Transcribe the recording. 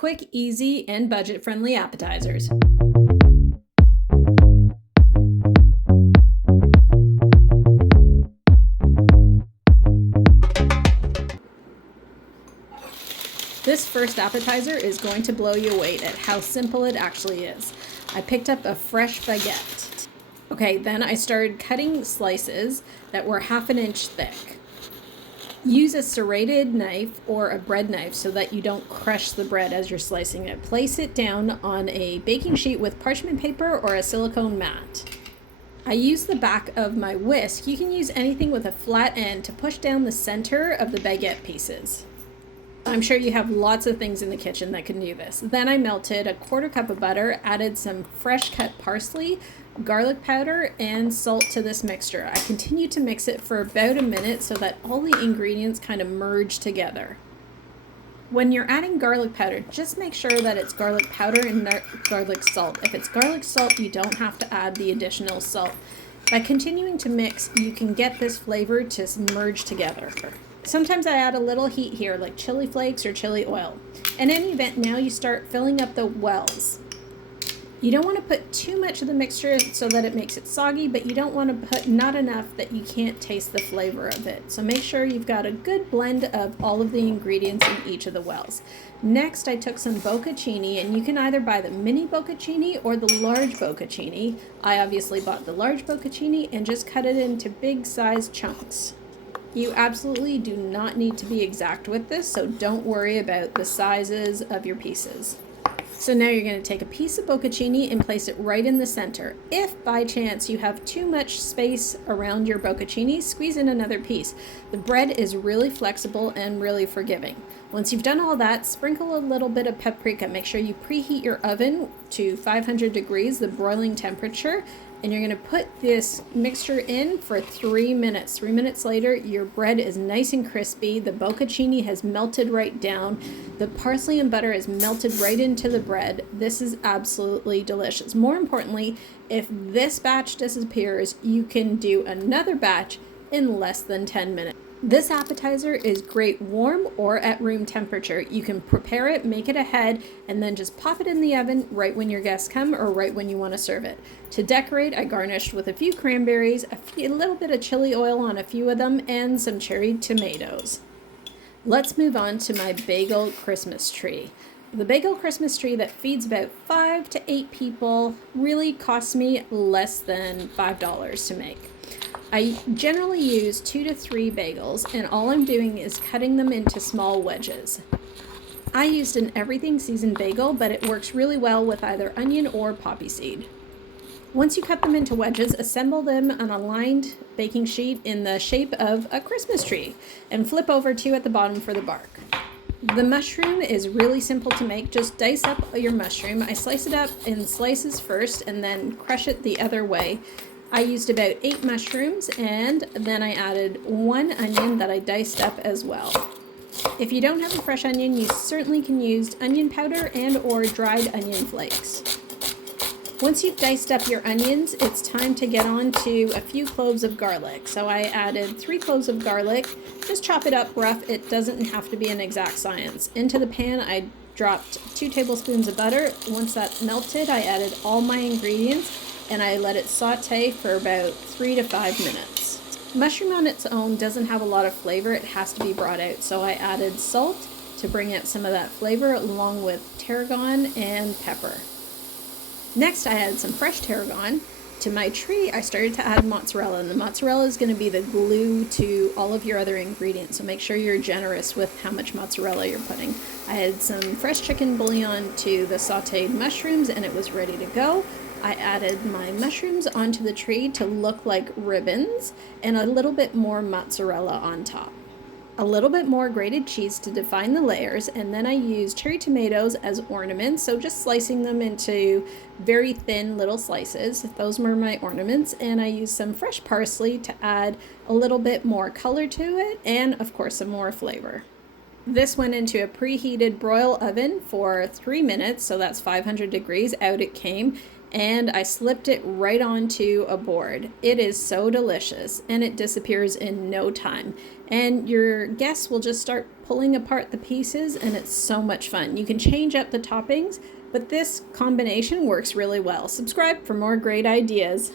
Quick, easy, and budget-friendly appetizers. This first appetizer is going to blow you away at how simple it actually is. I picked up a fresh baguette. Okay, then I started cutting slices that were 1/2 inch thick. Use a serrated knife or a bread knife so that you don't crush the bread as you're slicing it. Place it down on a baking sheet with parchment paper or a silicone mat. I use the back of my whisk. You can use anything with a flat end to push down the center of the baguette pieces. I'm sure you have lots of things in the kitchen that can do this. Then I melted a 1/4 cup of butter, added some fresh cut parsley, garlic powder, and salt to this mixture. I continued to mix it for about a minute so that all the ingredients kind of merge together. When you're adding garlic powder, just make sure that it's garlic powder and not garlic salt. If it's garlic salt, you don't have to add the additional salt. By continuing to mix, you can get this flavor to merge together. Sometimes I add a little heat here, like chili flakes or chili oil. In any event, now you start filling up the wells. You don't want to put too much of the mixture so that it makes it soggy, but you don't want to put not enough that you can't taste the flavor of it. So make sure you've got a good blend of all of the ingredients in each of the wells. Next, I took some bocconcini, and you can either buy the mini bocconcini or the large bocconcini. I obviously bought the large bocconcini and just cut it into big sized chunks. You absolutely do not need to be exact with this, so don't worry about the sizes of your pieces. So now you're going to take a piece of bocconcini and place it right in the center. If by chance you have too much space around your bocconcini, squeeze in another piece. The bread is really flexible and really forgiving. Once you've done all that, sprinkle a little bit of paprika. Make sure you preheat your oven to 500 degrees, the broiling temperature, and you're going to put this mixture in for 3 minutes. 3 minutes later, your bread is nice and crispy. The bocconcini has melted right down. The parsley and butter is melted right into the bread. This is absolutely delicious. More importantly, if this batch disappears, you can do another batch in less than 10 minutes. This appetizer is great warm or at room temperature. You can prepare it, make it ahead, and then just pop it in the oven right when your guests come or right when you want to serve it. To decorate, I garnished with a few cranberries, a little bit of chili oil on a few of them, and some cherried tomatoes. Let's move on to my bagel Christmas tree. The bagel Christmas tree that feeds about 5 to 8 people really costs me less than $5 to make. I generally use 2 to 3 bagels, and all I'm doing is cutting them into small wedges. I used an everything seasoned bagel, but it works really well with either onion or poppy seed. Once you cut them into wedges, assemble them on a lined baking sheet in the shape of a Christmas tree, and flip over 2 at the bottom for the bark. The mushroom is really simple to make. Just dice up your mushroom. I slice it up in slices first and then crush it the other way. I used about 8 mushrooms, and then I added 1 onion that I diced up as well. If you don't have a fresh onion, you certainly can use onion powder and or dried onion flakes. Once you've diced up your onions, it's time to get on to a few cloves of garlic. So I added 3 cloves of garlic. Just chop it up rough. It doesn't have to be an exact science. Into the pan, I dropped 2 tablespoons of butter. Once that melted, I added all my ingredients, and I let it saute for about 3 to 5 minutes. Mushroom on its own doesn't have a lot of flavor. It has to be brought out. So I added salt to bring out some of that flavor, along with tarragon and pepper. Next, I added some fresh tarragon. To my tree, I started to add mozzarella, and the mozzarella is going to be the glue to all of your other ingredients, so make sure you're generous with how much mozzarella you're putting. I added some fresh chicken bouillon to the sauteed mushrooms, and it was ready to go. I added my mushrooms onto the tree to look like ribbons, and a little bit more mozzarella on top. A little bit more grated cheese to define the layers, and then I used cherry tomatoes as ornaments, so just slicing them into very thin little slices. Those were my ornaments, and I used some fresh parsley to add a little bit more color to it, and of course some more flavor. This went into a preheated broil oven for 3 minutes, so that's 500 degrees. Out it came, and I slipped it right onto a board. It is so delicious, and it disappears in no time. And your guests will just start pulling apart the pieces, and it's so much fun. You can change up the toppings, but this combination works really well. Subscribe for more great ideas.